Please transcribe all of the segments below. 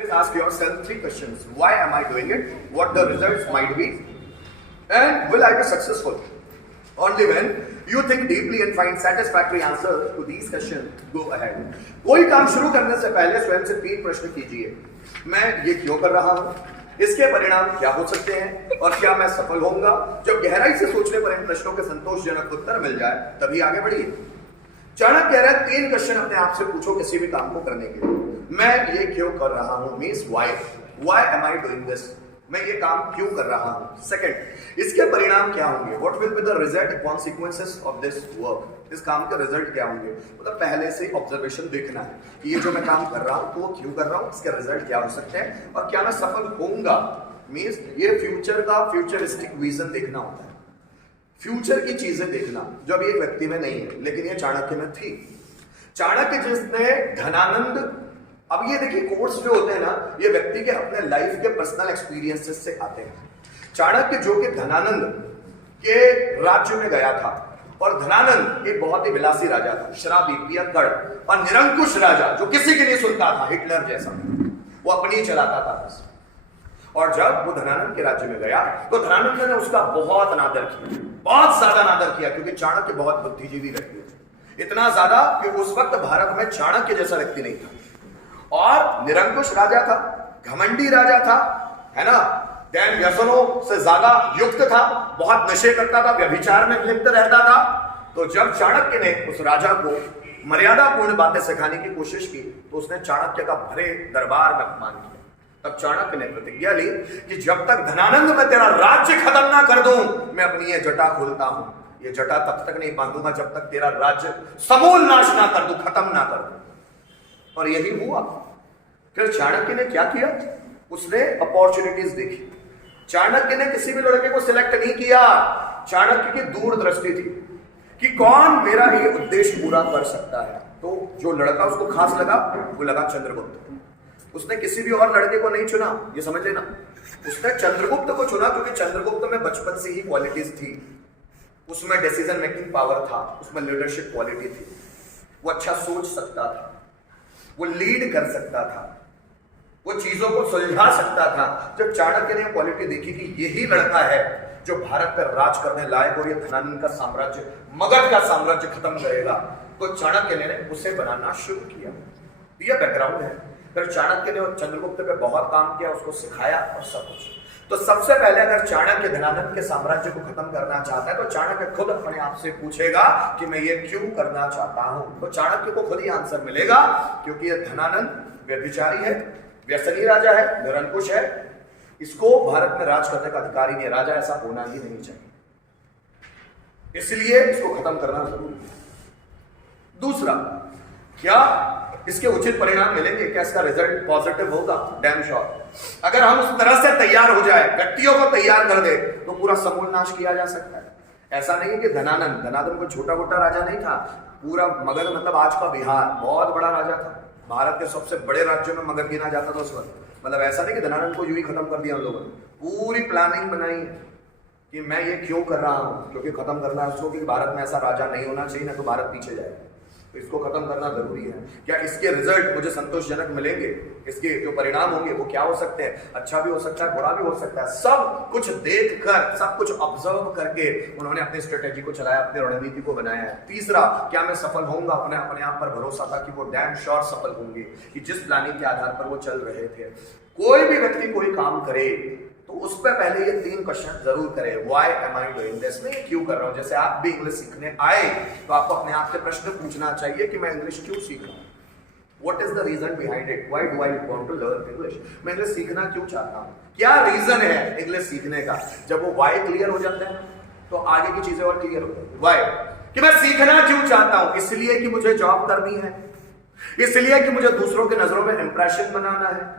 Please ask yourself three questions. Why am I doing it? What the results might be? And will I be successful? Only when you think deeply and find satisfactory answers to these questions, go ahead. कोई काम शुरू करने से पहले स्वयं से तीन प्रश्न कीजिए। मैं ये क्यों कर रहा हूं? इसके परिणाम क्या हो सकते हैं? और क्या मैं सफल होऊंगा? जब गहराई से सोचने पर इन प्रश्नों के संतोषजनक उत्तर मिल जाए, तभी आगे बढ़िए। चाणक्य कह रहा है तीन क्वेश्चन अपने आप से पूछो किसी भी काम को करने के लिए। मैं ये क्यों कर रहा हूं? Means why am I doing this? मैं ये काम क्यों कर रहा हूं? सेकंड, इसके परिणाम क्या होंगे? What will be the result consequences of this work? इस काम के रिजल्ट क्या होंगे? मतलब पहले से ऑब्जर्वेशन देखना है कि ये जो मैं काम कर रहा हूं तो वो क्यों कर रहा हूं, इसके रिजल्ट क्या हो सकते हैं और क्या मैं सफल होऊंगा। मीन्स ये फ्यूचर का फ्यूचरिस्टिक विजन देखना होता है, फ्यूचर की चीजें देखना जो अभी एक व्यक्ति में नहीं है, लेकिन ये चाणक्य में थी। चाणक्य जिसने धनानंद, अब ये देखिए कोर्स जो होते हैं ना, ये व्यक्ति के अपने लाइफ के पर्सनल एक्सपीरियंसेस से आते हैं। चाणक्य जो कि धनानंद के राज्य में गया था, और धनानंद एक बहुत ही विलासी राजा था, शराबी, पियक्कड़ और निरंकुश राजा जो किसी की नहीं सुनता था, हिटलर जैसा, वो अपनी चलाता था बस। और जब वो धनानंद के राज्य में गया तो धनानंद ने उसका बहुत अनादर किया, बहुत ज्यादा अनादर किया, क्योंकि चाणक्य बहुत बुद्धिजीवी व्यक्ति थे, इतना ज्यादा कि उस वक्त भारत में चाणक्य जैसा व्यक्ति नहीं था। और निरंकुश राजा था, घमंडी राजा था, है ना, दैन व्यसनों से ज्यादा युक्त था, बहुत नशे करता था, व्यभिचार में लिप्त रहता था। तो जब चाणक्य ने उस राजा को मर्यादापूर्ण बातें सिखाने की कोशिश की तो उसने चाणक्य का भरे दरबार में अपमान किया। तब चाणक्य ने प्रतिज्ञा ली कि जब तक धनानंद मैं तेरा राज्य खत्म ना कर दूं, मैं अपनी ये जटा खोलता हूं। ये जटा तब तक नहीं बांधूंगा जब तक तेरा राज्य समूल नाश ना कर दूं, खत्म ना कर दूं। और यही हुआ। फिर चाणक्य ने क्या किया? उसने अपॉर्चुनिटीज देखी। चाणक्य ने किसी भी लड़के को सिलेक्ट नहीं किया। चाणक्य की दूरदृष्टि थी कि कौन मेरा ये उद्देश्य पूरा कर सकता है। तो जो लड़का उसको खास लगा वो लगा चंद्रगुप्त। उसने किसी भी और लड़के को नहीं चुना, ये समझ लेना। उसने चंद्रगुप्त को चुना क्योंकि चंद्रगुप्त में बचपन से ही क्वालिटीज थी। उसमें डिसीजन मेकिंग पावर था, उसमें लीडरशिप क्वालिटी थी, वो अच्छा सोच सकता था, वो लीड कर सकता था, वो चीजों को सुलझा सकता था। जब चाणक्य ने क्वालिटी देखी कि यही लड़का है जो भारत पर राज करने लायक और ये धनानंद का साम्राज्य, मगध का साम्राज्य खत्म करेगा, तो चाणक्य ने उसे बनाना शुरू किया। यह बैकग्राउंड है। फिर चाणक्य ने चंद्रगुप्त पे बहुत काम किया, उसको सिखाया और सब कुछ। तो सबसे पहले अगर चाणक्य धनानंद के साम्राज्य को खत्म करना चाहता है तो चाणक्य खुद अपने आप से पूछेगा कि मैं ये क्यों करना चाहता हूं। तो चाणक्य को खुद ही आंसर मिलेगा, क्योंकि ये धनानंद व्यभिचारी है, व्यसनी राजा है, निरंकुश है, इसको भारत में राज करने का अधिकार ही नहीं है, राजा ऐसा होना ही नहीं चाहिए, इसलिए इसको खत्म करना जरूरी है। दूसरा, क्या इसके उचित परिणाम मिलेंगे? क्या इसका रिजल्ट पॉजिटिव होगा? Damn sure. अगर हम उस तरह से तैयार हो जाए, व्यक्तियों को तैयार कर दे, तो पूरा समूल नाश किया जा सकता है। ऐसा नहीं है कि धनानंद कोई छोटा मोटा राजा नहीं था। पूरा मगध मतलब आज का बिहार बहुत बड़ा राजा था, भारत के सबसे बड़े राज्यों में मगध गिना जाता था उस वक्त। मतलब ऐसा नहीं कि धनानंद को यूं ही खत्म कर दिया हम लोगों ने। पूरी प्लानिंग बनाई है कि मैं ये क्यों कर रहा हूं, क्योंकि खत्म करना है उसको, कि भारत में ऐसा राजा नहीं होना चाहिए, ना तो भारत पीछे जाएगा। तो इसको खत्म करना जरूरी है। क्या इसके रिजल्ट मुझे संतोषजनक मिलेंगे? इसके जो परिणाम होंगे वो क्या हो सकते हैं? अच्छा भी हो सकता है, बुरा भी हो सकता है। सब कुछ देखकर, सब कुछ ऑब्जर्व करके उन्होंने अपनी स्ट्रेटेजी को चलाया, अपनी रणनीति को बनाया है। तीसरा, क्या मैं सफल होऊंगा? अपने आप पर भरोसा था कि वो डैम श्योर सफल होंगे, कि जिस प्लानिंग के आधार पर वो चल रहे थे। कोई भी व्यक्ति कोई काम करे तो उस पर पहले ये तीन क्वेश्चन जरूर करें। Why am I doing this? मैं क्यों कर रहा हूं? जैसे आप भी इंग्लिश सीखने आए तो आपको अपने आप से प्रश्न पूछना चाहिए कि मैं इंग्लिश क्यों सीख रहा हूं? What is the reason behind it? Why do I want to learn English? मैं इंग्लिश सीखना क्यों चाहता हूं? क्या रीजन है इंग्लिश सीखने का? जब वो व्हाई क्लियर हो जाता है तो आगे की चीजें और क्लियर हो जाती है। व्हाई, कि मैं सीखना क्यों चाहता हूं? इसलिए कि मुझे जॉब करनी है, इसलिए कि मुझे दूसरों के नजरों में इंप्रेशन बनाना है,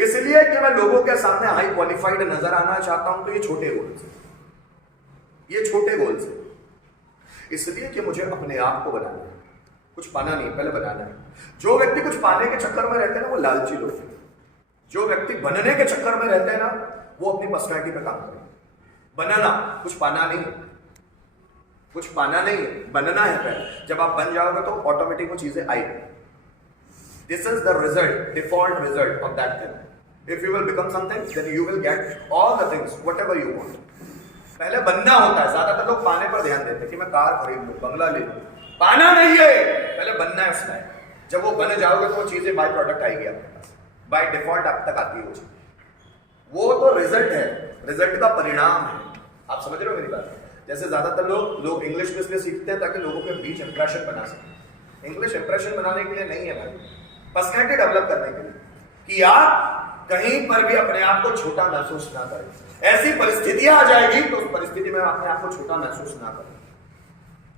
इसलिए कि मैं लोगों के सामने हाई क्वालिफाइड नजर आना चाहता हूं। तो ये छोटे गोल्स हैं, ये छोटे गोल्स हैं। इसलिए कि मुझे अपने आप को बनाना है, कुछ पाना नहीं, पहले बनाना है। जो व्यक्ति कुछ पाने के चक्कर में रहते हैं ना, वो लालची लोग हैं। जो व्यक्ति बनने के चक्कर में रहते हैं ना, वो अपनी पर्सनैलिटी पे काम करें। बनाना, कुछ पाना नहीं, कुछ पाना नहीं है, बनना है पहले। जब आप बन जाओगे तो ऑटोमेटिक वो चीजें आएगी। This is the result, default result of that thing. If you will become something, then you will get all the things, whatever you want. पहले बनना होता है, ज्यादातर लोग पाने पर ध्यान देते हैं कि मैं कार खरीद लूं, बंगला ले लूं। पाना नहीं है, पहले बनना है उसका है। जब वो बन जाओगे तो वो चीजें बाय प्रोडक्ट आएगी आपके पास, बाय डिफॉल्ट आप तक आती है वो चीज। वो तो रिजल्ट है, रिजल्ट का परिणाम है। आप समझ रहे हो मेरी बात? जैसे ज्यादातर लोग इंग्लिश इसलिए सीखते हैं ताकि लोगों के बीच इंप्रेशन बना सके। इंग्लिश इंप्रेशन बनाने के लिए नहीं है भाई, पर्सनैलिटी डेवलप करने के लिए, कि आप कहीं पर भी अपने आप को छोटा महसूस ना करें। ऐसी परिस्थितियां आ जाएगी तो उस परिस्थिति में अपने आप को छोटा महसूस ना करें।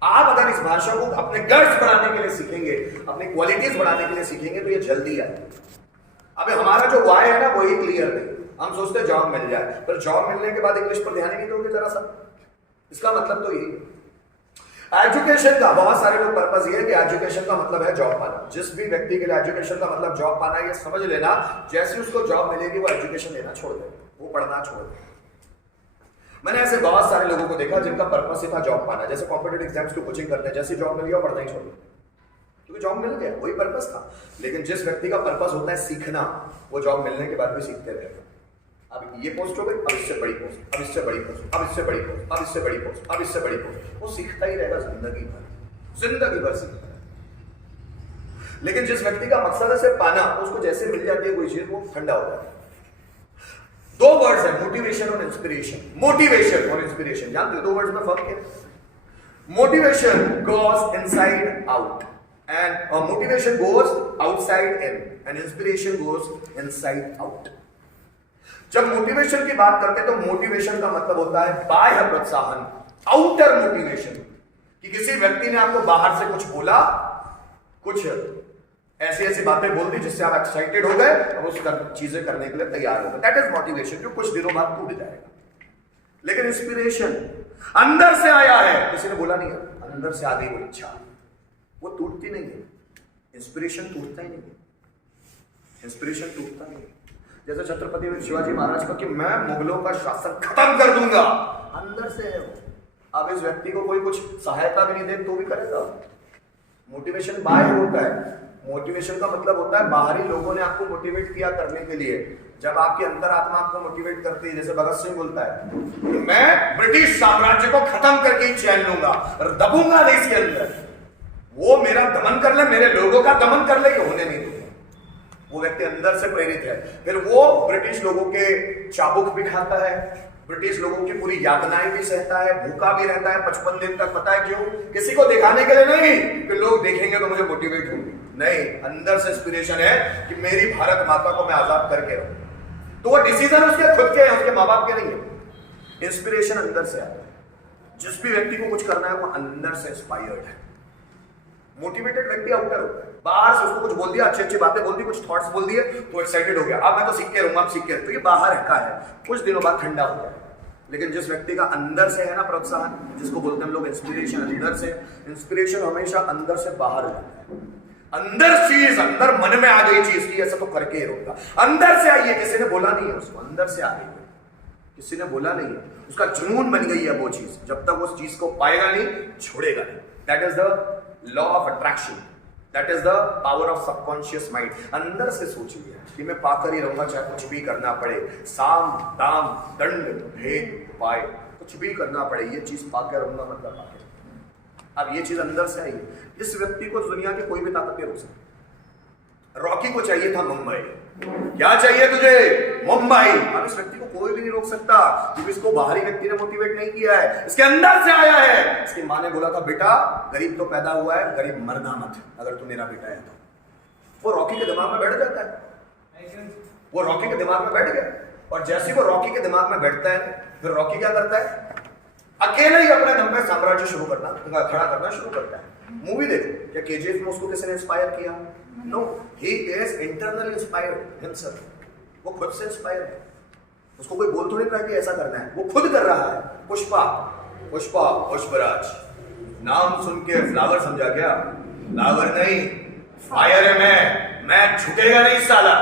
आप अगर इस भाषा को अपने गर्ज बढ़ाने के लिए सीखेंगे, अपनी क्वालिटीज बढ़ाने के लिए सीखेंगे तो ये जल्दी आएगी। अबे हमारा जो वाई है ना वही क्लियर नहीं। हम सोचते हैं जॉब मिल जाए, पर जॉब मिलने के बाद इंग्लिश पर ध्यान ही नहीं दोगे जरा सा। इसका मतलब तो यही है। एजुकेशन का बहुत सारे लोग पर्पस ये है कि एजुकेशन का मतलब है जॉब पाना। जिस भी व्यक्ति के लिए एजुकेशन का मतलब जॉब पाना है, ये समझ लेना जैसे उसको जॉब मिलेगी वो एजुकेशन लेना छोड़ दे, वो पढ़ना छोड़ दे। मैंने ऐसे बहुत सारे लोगों को देखा जिनका पर्पस ही था जॉब पाना। जैसे कॉम्पिटिटिव एग्जाम्स की कोचिंग करते हैं, जैसे जॉब मिल गया पढ़ना ही छोड़ दिया, क्योंकि जॉब मिल गया, वही पर्पस था। लेकिन जिस व्यक्ति का पर्पस होता है सीखना, वो जॉब मिलने के बाद भी सीखते रहेगा। अब ये पोस्ट हो गई, अब इससे बड़ी पोस्ट, अब इससे बड़ी पोस्ट, अब इससे बड़ी पोस्ट, अब इससे बड़ी पोस्ट, अब इससे बड़ी पोस्ट, वो सीखता ही रहेगा जिंदगी भर, जिंदगी भर सीखता है। लेकिन जिस व्यक्ति का मकसद है सिर्फ पाना, तो उसको जैसे मिल जाती है कोई चीज वो ठंडा हो जाता है। दो वर्ड्स है, मोटिवेशन और इंस्पिरेशन। मोटिवेशन और इंस्पिरेशन, जानते हो दो वर्ड्स में फर्क है? Motivation goes inside out and motivation goes outside in, and inspiration goes inside out. जब मोटिवेशन की बात करते हैं तो मोटिवेशन का मतलब होता है बाह्य प्रोत्साहन, आउटर मोटिवेशन, कि किसी व्यक्ति ने आपको बाहर से कुछ बोला, कुछ ऐसी ऐसी बातें बोल दी जिससे आप एक्साइटेड हो गए और उस चीजें करने के लिए तैयार हो गए। दैट इज मोटिवेशन, जो कुछ दिनों बाद टूट जाएगा। लेकिन इंस्पिरेशन अंदर से आया है, किसी ने बोला नहीं है, अंदर से आ गई वो इच्छा, वो टूटती नहीं है। इंस्पिरेशन टूटता ही नहीं है, इंस्पिरेशन टूटता नहीं है। जैसे छत्रपति शिवाजी महाराज का कि मैं मुगलों का शासन खत्म कर दूंगा, अंदर से है। अब इस व्यक्ति को कोई कुछ सहायता भी नहीं दे तो भी करेगा। मोटिवेशन बाहर होता है। मोटिवेशन का मतलब होता है बाहरी लोगों ने आपको मोटिवेट किया करने के लिए। जब आपकी अंतरात्मा आपको मोटिवेट करती है, जैसे भगत सिंह बोलता है कि मैं ब्रिटिश साम्राज्य को खत्म करके ही चैन लूंगा, दबूंगा नहीं इसके अंदर। वो मेरा दमन कर ले, मेरे लोगों का दमन कर ले, ये होने नहीं दूंगा। वो व्यक्ति अंदर से प्रेरित है। फिर वो ब्रिटिश लोगों के चाबुक भी खाता है, ब्रिटिश लोगों की पूरी यातनाएं भी सहता है, भूखा भी रहता है 55 दिन तक। पता है क्यों? किसी को दिखाने के लिए नहीं कि लोग देखेंगे तो मुझे मोटिवेट होंगे, नहीं, अंदर से इंस्पिरेशन है कि मेरी भारत माता को मैं आजाद करके रहूं। तो वो डिसीजन उसके खुद के हैं, उसके माँ बाप के नहीं है। इंस्पिरेशन अंदर से आता है। जिस भी व्यक्ति को कुछ करना है वो अंदर से इंस्पायर्ड है। मोटिवेटेड व्यक्ति आउटर होता है। बाहर से उसको कुछ बोल दिया, अच्छी अच्छी बातें बोल दी, कुछ थॉट्स बोल दिए तो एक्साइटेड हो गया, अब मैं तो सीख के रहूंगा, अब सीख के, तो ये बाहर का है, कुछ दिनों बाद ठंडा हो जाए। लेकिन जिस व्यक्ति का अंदर से है ना प्रोत्साहन, जिसको बोलते हैं हम लोग इंस्पिरेशन, अंदर से, इंस्पिरेशन हमेशा अंदर से बाहर जाता है। अंदर चीज, अंदर मन में आ गई चीज की ऐसा तो करके ही रहूंगा, अंदर से आई है, किसी ने बोला नहीं है उसको, अंदर से आ गई है, किसी ने बोला नहीं है, उसका जुनून बन गई है वो चीज। जब तक उस चीज को पाएगा नहीं, छोड़ेगा नहीं। That is the law of attraction, that is the power of subconscious mind. अंदर से सोचिए कि मैं पाकर ही रहूंगा, चाहे कुछ भी करना पड़े, साम दाम दंड भेद उपाय, कुछ भी करना पड़े, ये चीज पाकर रहूंगा, मतलब पाकर। अब ये चीज अंदर से आई है। इस व्यक्ति को दुनिया की कोई भी ताकत नहीं रोक सकती। रॉकी को चाहिए था मुंबई, क्या चाहिए तुझे? मुंबई। अब इस व्यक्ति को कोई भी नहीं रोक सकता, क्योंकि इसको बाहरी व्यक्ति ने मोटिवेट नहीं किया है, इसके अंदर से आया है। इसकी माँ ने बोला था बेटा गरीब तो पैदा हुआ है, गरीब मरना मत, अगर तू मेरा बेटा है तो। वो रॉकी के दिमाग में बैठ जाता है, वो रॉकी के दिमाग में बैठ गया। और जैसे वो रॉकी के दिमाग में बैठता है, फिर रॉकी क्या करता है? अकेले ही अपने दम पे साम्राज्य शुरू करना, खड़ा करना शुरू करता है। मूवी देखो, क्या केजीएफ में उसको किसी ने इंस्पायर किया? No, he is internally inspired himself. वो खुद से इंस्पायर है, उसको कोई बोल थोड़ी रहा है कि ऐसा करना है, वो खुद कर रहा है। पुष्पा, पुष्पा पुष्पराज नाम सुन के फ्लावर समझा क्या? फ्लावर नहीं, फायर है। मैं झुकेगा नहीं साला।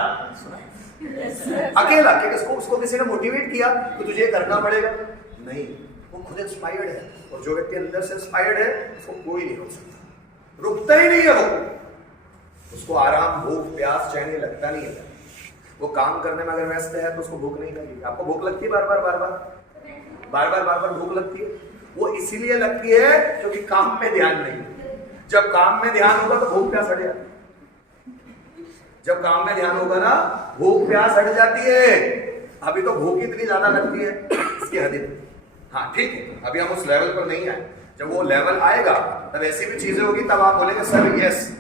अकेला कि उसको किसी ने मोटिवेट किया तो तुझे करना पड़ेगा? नहीं, वो खुद इंस्पायर्ड है। और जो व्यक्ति अंदर से इंस्पायर्ड है उसको कोई नहीं रोक सकता, रुकता ही नहीं है वो। उसको आराम, भूख, प्यास, चैन ये लगता नहीं है। वो काम करने में अगर व्यस्त है तो उसको भूख नहीं लगेगी। आपको भूख लगती है बार बार भूख लगती है। वो इसीलिए लगती है क्योंकि काम में ध्यान नहीं है। जब काम में ध्यान होगा तो भूख प्यास हट जाती। जब काम में ध्यान होगा ना, भूख प्यास हट जाती है। अभी तो भूख इतनी ज्यादा लगती है इसकी हद नहीं। हाँ ठीक है, अभी हम उस लेवल पर नहीं आए। जब वो लेवल आएगा तब ऐसी भी चीजें होगी, तब आप बोलेंगे sir yes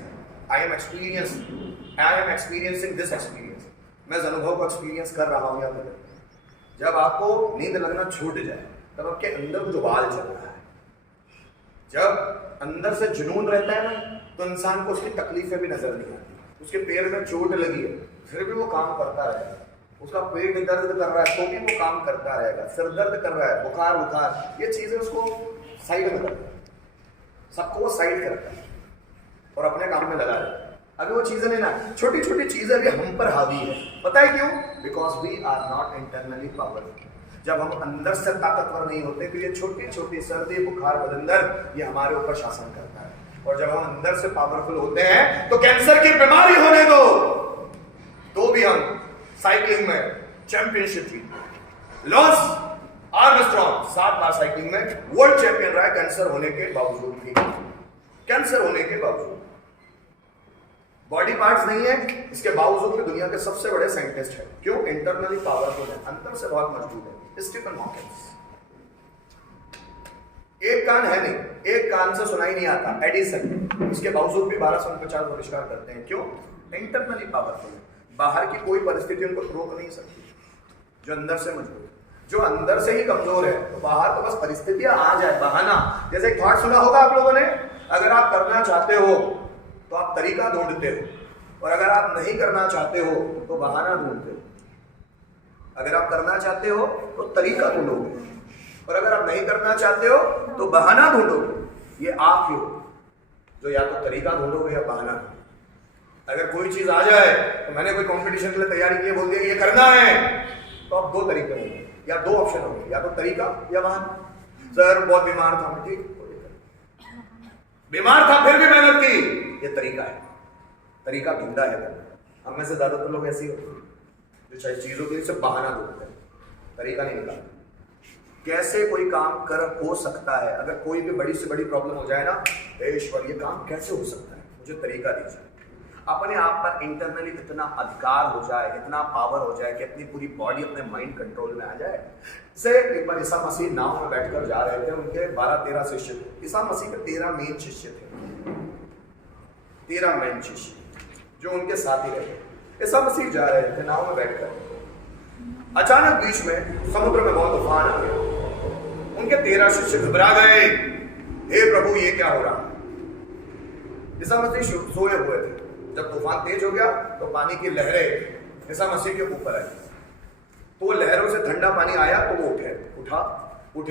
I am experiencing this experience. मैं इस अनुभव को एक्सपीरियंस कर रहा हूं या नहीं। जब आपको नींद लगना छूट जाए तब आपके अंदर जो बाल चल रहा है, जब अंदर से जुनून रहता है ना, तो इंसान को उसकी तकलीफें भी नजर नहीं आती। उसके पैर में चोट लगी है फिर भी वो काम करता रहेगा। उसका पेट दर्द कर रहा है तो भी वो काम करता रहेगा। सिर दर्द कर रहा है, बुखार, ये चीजें उसको साइड में करता है। सबको वो साइड करता है और अपने काम में लगा रहता है। अभी वो चीजें नहीं ना, छोटी छोटी चीजें भी हम पर हावी है। पता है क्यों? Because we are not internally powerful. जब हम अंदर से ताकतवर नहीं होते तो ये छोटी छोटी सर्दी, बुखार, बदन दर्द ये हमारे ऊपर शासन करता है। और जब हम अंदर से पावरफुल होते हैं तो कैंसर की बीमारी होने दो तो भी हम साइकिलिंग में चैंपियनशिप जीत। लॉन्स आर्मस्ट्रॉन्ग 7 बार साइकिलिंग में वर्ल्ड चैंपियन रहा है कैंसर होने के बावजूद भी। कैंसर होने के बावजूद बॉडी पार्ट्स नहीं है, इसके बावजूद भी दुनिया के सबसे बड़े साइंटिस्ट है। क्यों? इंटरनली पावरफुल है, अंदर से बहुत मजबूत है। स्टीफन हॉकिंस, एक कान है नहीं, एक कान से सुनाई नहीं आता, एडिसन, इसके बावजूद भी 1250 आविष्कार करते हैं। क्यों? इंटरनली पावरफुल है। बाहर की कोई परिस्थिति उनको रोक नहीं सकती। जो अंदर से मजबूत, जो अंदर से ही कमजोर है, तो बाहर तो बस परिस्थितियां आ जाए, बहाना। जैसे एक थॉट सुना होगा आप लोगों ने, अगर आप करना चाहते हो तो आप तरीका ढूंढते हो, और अगर आप नहीं करना चाहते हो तो बहाना ढूंढते हो। अगर आप करना चाहते हो तो तरीका ढूंढोगे, और अगर आप नहीं करना चाहते हो तो बहाना ढूंढोगे। ये आप ही हो जो या तो तरीका ढूंढोगे या बहाना। अगर कोई चीज आ जाए तो मैंने कोई कंपटीशन के लिए तैयारी की, बोल दिया ये करना है, तो आप 2 तरीके होंगे या 2 ऑप्शन होंगे, या तो तरीका या बहाना। सर बहुत बीमार था, ठीक, बीमार था फिर भी मेहनत की, ये तरीका है, तरीका ढूंढा है। हम में से ज्यादातर लोग ऐसे ही होते हैं जो चाहे चीजों के लिए सिर्फ बहाना ढूंढते हैं, तरीका नहीं निकालते। कैसे कोई काम कर हो सकता है? अगर कोई भी बड़ी से बड़ी प्रॉब्लम हो जाए ना, ईश्वर ये काम कैसे हो सकता है, मुझे तरीका दीजिए। अपने आप पर इंटरनली इतना अधिकार हो जाए, इतना पावर हो जाए कि अपनी पूरी बॉडी, अपने माइंड कंट्रोल में आ जाए। से एक बार ईसा मसीह नाव में बैठकर जा रहे थे, उनके 12-13 शिष्य थे। ईसा मसीह के 13 मेन शिष्य थे, 13 मेन शिष्य जो उनके साथ ही रहे। ईसा मसीह जा रहे थे नाव में बैठकर, अचानक बीच में समुद्र में बहुत तूफान आ गया। उनके 13 शिष्य घबरा गए, हे प्रभु ये क्या हो रहा? ईसा मसीह सोए हुए थे। जब तूफान तेज हो गया तो पानी की लहरें ईसा मसीह के ऊपर आई, तो वो लहरों से ठंडा पानी आया तो वो उठे वो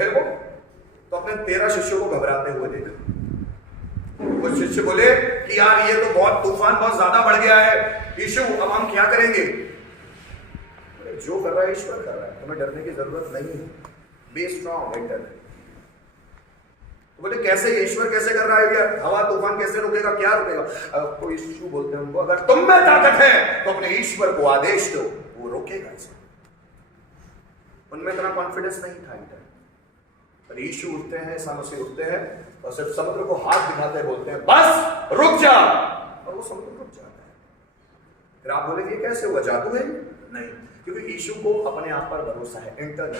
तो अपने 13 शिष्यों को घबराते हुए देखा। वो शिष्य बोले कि यार ये तो बहुत तूफान बहुत ज्यादा बढ़ गया है, यीशु अब हम क्या करेंगे? जो कर रहा है ईश्वर कर रहा है, हमें डरने की जरूरत नहीं है। Be strong internally. बोले कैसे, ईश्वर कैसे कर रहा है यार? हवा तूफान कैसे रुकेगा, क्या रुकेगा? तो यीशु बोलते हैं उनको, अगर तुम में ताकत है तो अपने ईश्वर को आदेश दो, वो रोकेगा इसको। उनमें इतना कॉन्फिडेंस नहीं था इंटर, पर यीशु उठते हैं, ईसा मसीह उठते हैं और सिर्फ समुद्र को हाथ दिखाते बोलते हैं बस रुक जा, और वो समुद्र रुक जाता है। फिर आप बोलेंगे कैसे हुआ, जादू है? नहीं, क्योंकि यीशु को अपने आप पर भरोसा है इंटरनली,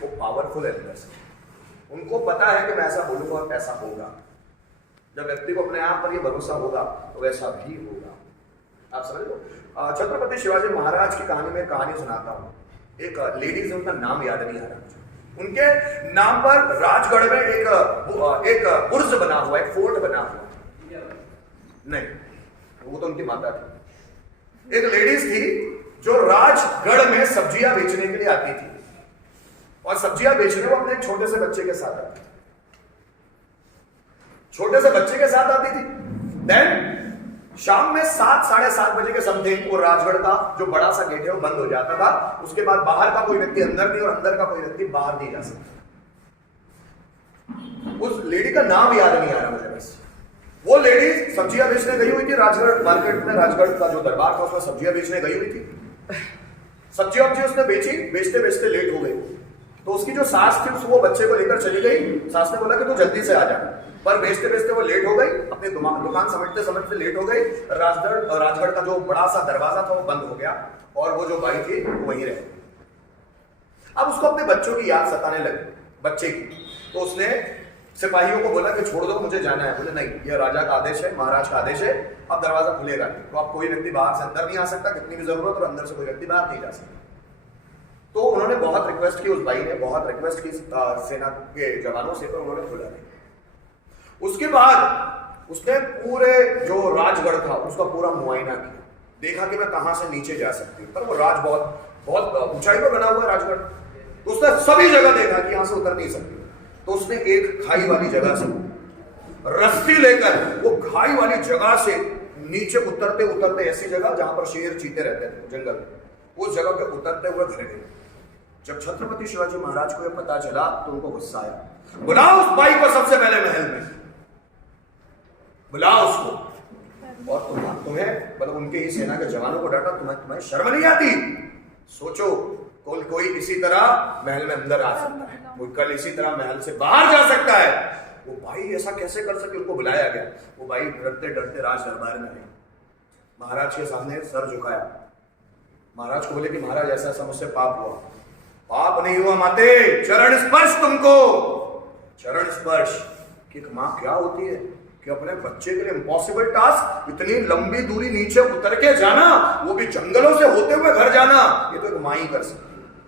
वो पावरफुल है अंदर से। उनको पता है कि मैं ऐसा बोलूंगा और ऐसा होगा। जब व्यक्ति को अपने आप पर ये भरोसा होगा तो वैसा भी होगा। आप समझ लो। छत्रपति शिवाजी महाराज की कहानी में कहानी सुनाता हूँ। एक लेडीज है, उनका नाम याद नहीं आ रहा मुझे। उनके नाम पर राजगढ़ में एक बुर्ज बना हुआ है, फोर्ट बना हुआ। नहीं, वो तो उनकी माता थी। एक लेडीज थी जो राजगढ़ में सब्जियां बेचने के लिए आती थी, और सब्जियां बेचने वो अपने एक छोटे से बच्चे के साथ आती थी। छोटे से बच्चे के साथ आती थी। देन शाम में 7-7:30 बजे के समथिंग वो राजगढ़ का जो बड़ा सा गेट है वो बंद हो जाता था। उसके बाद बाहर का कोई व्यक्ति अंदर नहीं और अंदर का कोई व्यक्ति बाहर नहीं जा सकता। उस लेडी का नाम याद नहीं आ रहा मुझे, बस वो लेडीज सब्जियां बेचने गई हुई थी राजगढ़ मार्केट में, राजगढ़ का जो दरबार था उसमें सब्जियां बेचने गई हुई थी। सब्जियां उसने बेची, बेचते बेचते लेट हो गई। तो उसकी जो सास थी वो बच्चे को लेकर चली गई। सास ने बोला कि तू जल्दी से आ जा, पर बेचते बेचते वो लेट हो गई, अपनी दुकान समेटते समेटते लेट हो गई। राजगढ़ का जो बड़ा सा दरवाजा था वो बंद हो गया और वो जो बाई थी वो वहीं रह गई। अब उसको अपने बच्चों की याद सताने लगी, बच्चे की। तो उसने सिपाहियों को बोला कि छोड़ दो, मुझे जाना है। बोले नहीं, ये राजा का आदेश है, महाराज का आदेश है, अब दरवाजा खुलेगा नहीं, तो अब कोई व्यक्ति बाहर से अंदर नहीं आ सकता, कितनी भी जरूरत, और अंदर से कोई व्यक्ति बाहर नहीं जा सकता। तो उन्होंने बहुत रिक्वेस्ट की, उस भाई ने बहुत रिक्वेस्ट की सेना के जवानों से, पर उन्होंने खुला नहीं। उसके बाद उसने पूरे जो राजगढ़ था उसका पूरा मुआयना किया, देखा कि मैं कहां से नीचे जा सकती हूँ। पर वो राज बहुत ऊंचाई पर बना हुआ है राजगढ़, तो उसने सभी जगह देखा कि यहां से उतर नहीं सकती। तो उसने एक खाई वाली जगह से रस्सी लेकर वो खाई वाली जगह से नीचे उतरते उतरते, ऐसी जगह जहां पर शेर चीते रहते थे जंगल, उस जगह पे उतरते हुए घर गए। जब छत्रपति शिवाजी महाराज को यह पता चला तो उनको गुस्सा आया। बुलाओ उस भाई को सबसे पहले महल में, बुलाओ उसको, और तुम्हें मतलब उनके ही सेना के जवानों को डांटा, तुम्हें शर्म नहीं आती? सोचो कोई इसी तरह महल में अंदर आ सकता है, कोई कल इसी तरह महल से बाहर जा सकता है। वो भाई ऐसा कैसे कर सके? उनको बुलाया गया। वो भाई डरते डरते राज दरबार में आए, महाराज के सामने सर झुकाया। महाराज को बोले कि महाराज ऐसा ऐसा मुझसे पाप हुआ। पाप नहीं हुआ माते, चरण स्पर्श तुमको, चरण स्पर्श। कि मां क्या होती है कि अपने बच्चे के लिए इम्पॉसिबल टास्क, इतनी लंबी दूरी नीचे उतर के जाना, वो भी जंगलों से होते हुए घर जाना, ये तो एक मां ही कर सकती है।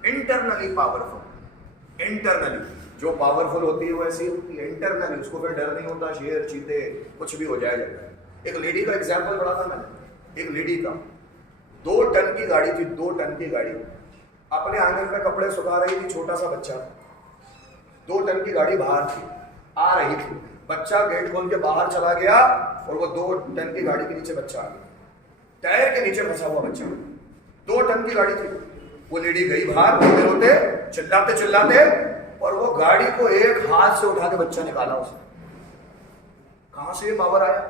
इंटरनली पावरफुल, इंटरनली जो पावरफुल होती है वो ऐसी होती है, इंटरनली उसको फिर डर नहीं होता, शेर चीते कुछ भी हो जाएगा। एक लेडी का एग्जाम्पल पढ़ा था मैंने, एक लेडी का 2 टन की गाड़ी थी, 2 टन की गाड़ी, अपने आंगन में कपड़े सुखा रही थी, छोटा सा बच्चा, 2 टन की गाड़ी बाहर थी, आ रही थी, बच्चा गेट खोल के बाहर चला गया और वो 2 टन की गाड़ी के नीचे बच्चा आ गया, टायर के नीचे फंसा हुआ बच्चा। 2 टन की गाड़ी थी, वो लेडी गई बाहर, रोते रोते चिल्लाते चिल्लाते, और वो गाड़ी को एक हाथ से उठा के बच्चा निकाला उसने। कहां से ये पावर आया?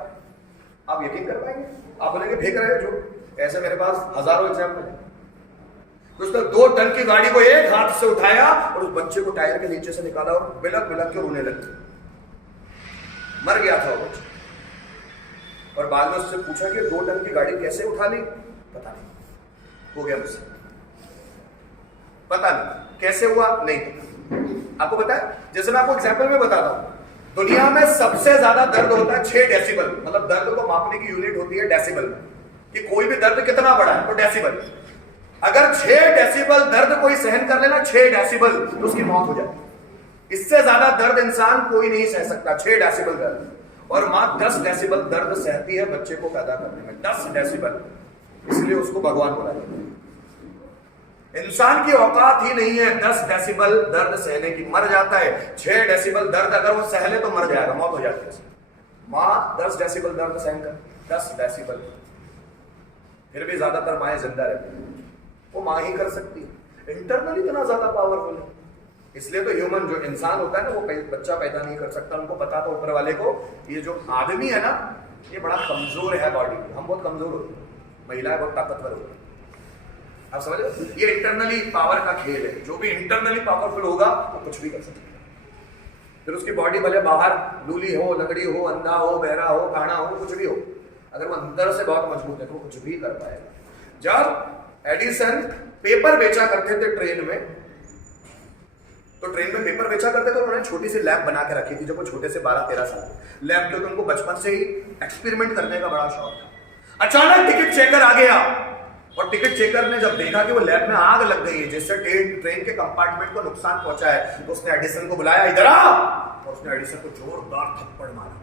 आप यकीन कर पाएंगे? आप बोलेंगे फेंक रहे हो जो, ऐसे मेरे पास हजारों एग्जाम्पल है। उसने 2 टन की गाड़ी को एक हाथ से उठाया और उस बच्चे को टायर के नीचे से निकाला और बिलक बिलक के रोने लगे। मर गया था वो बच्चा। और बाद में उससे पूछा कि 2 टन की गाड़ी कैसे उठा ली? पता नहीं, हो गया मुझसे, पता नहीं कैसे हुआ, नहीं आपको पता है? जैसे मैं आपको एग्जाम्पल में बताता हूं, दुनिया में सबसे ज्यादा दर्द होता है 6 डेसिबल, मतलब दर्द को मापने की यूनिट होती है डेसिबल, कि कोई भी दर्द कितना बड़ा है तो डेसिबल। अगर 6 डेसिबल दर्द कोई सहन कर लेना, 6 डेसिबल, तो उसकी मौत हो जाती। इससे ज्यादा दर्द इंसान कोई नहीं सह सकता, 6 डेसिबल दर्द। और मां 10 डेसिबल दर्द सहती है बच्चे को पैदा करने में, 10 डेसिबल, इसलिए उसको भगवान बोला जाता है। इंसान की औकात ही नहीं है 10 डेसिबल दर्द सहने की, मर जाता है। 6 डेसिबल दर्द अगर वो सह ले तो मर जाएगा, मौत हो जाती है। मां 10 डेसिबल दर्द सहन कर, 10 डेसिबल, फिर भी ज्यादातर माएं जिंदा रहती हैं, वो मां ही कर सकती है। इंटरनली इतना ज्यादा पावरफुल है, इसलिए तो ह्यूमन जो इंसान होता है ना, वो बच्चा पैदा नहीं कर सकता। उनको पता था ऊपर वाले को, ये जो आदमी है ना, ये बड़ा कमजोर है बॉडी, हम बहुत कमजोर होते हैं, महिलाएं बहुत ताकतवर होती है। आप समझ रहे? ये इंटरनली पावर का खेल है। जो भी इंटरनली पावरफुल होगा वो कुछ भी कर सकता है। फिर उसकी बॉडी भले बाहर लूली हो, लंगड़ी हो, अंधा हो, बहरा हो, काना हो, कुछ भी हो, अगर वो अंदर से बहुत मजबूत है तो वो कुछ भी कर पाएगा। जब एडिसन पेपर बेचा करते थे ट्रेन में, तो ट्रेन में पेपर बेचा करते थे, उन्होंने छोटी सी लैब बना के रखी थी। जब वो छोटे से 12-13 साल के लैब थे, तो उनको बचपन से ही एक्सपेरिमेंट करने का बड़ा शौक था। अचानक टिकट चेकर आ गया, और टिकट चेकर ने जब देखा कि वो लैब में आग लग गई है, जिससे ट्रेन के कंपार्टमेंट को नुकसान पहुंचा है, तो उसने एडिसन को बुलाया, इधर आ, और उसने एडिसन को जोरदार थप्पड़ मारा।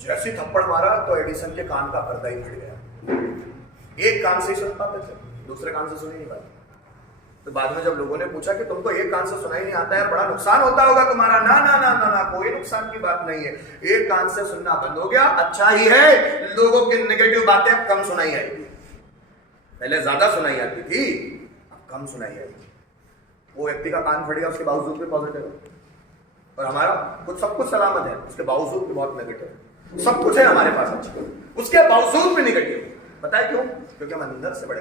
जैसे थप्पड़ मारा तो एडिसन के कान का पर्दा ही फट गया। एक कान से ही सुन पाते थे, दूसरे कान से सुन ही नहीं पाते। तो बाद में जब लोगों ने पूछा कि तुमको एक कान से सुनाई नहीं आता है, बड़ा नुकसान होता होगा तुम्हारा, ना ना ना ना ना, कोई नुकसान की बात नहीं है, एक कान से सुनना बंद हो गया, अच्छा ही है, लोगों की नेगेटिव बातें कम सुनाई आएगी। पहले ज्यादा सुनाई आती थी, अब कम सुनाई आएगी। वो व्यक्ति का कान फट गया, उसके बावजूद भी पॉजिटिव है, और हमारा कुछ सब कुछ सलामत है, उसके बावजूद भी बहुत नेगेटिव है। सब कुछ है हमारे पास अच्छा, उसके बावजूद भी निगेटिव। पता है क्यों? क्योंकि हम अंदर से बड़े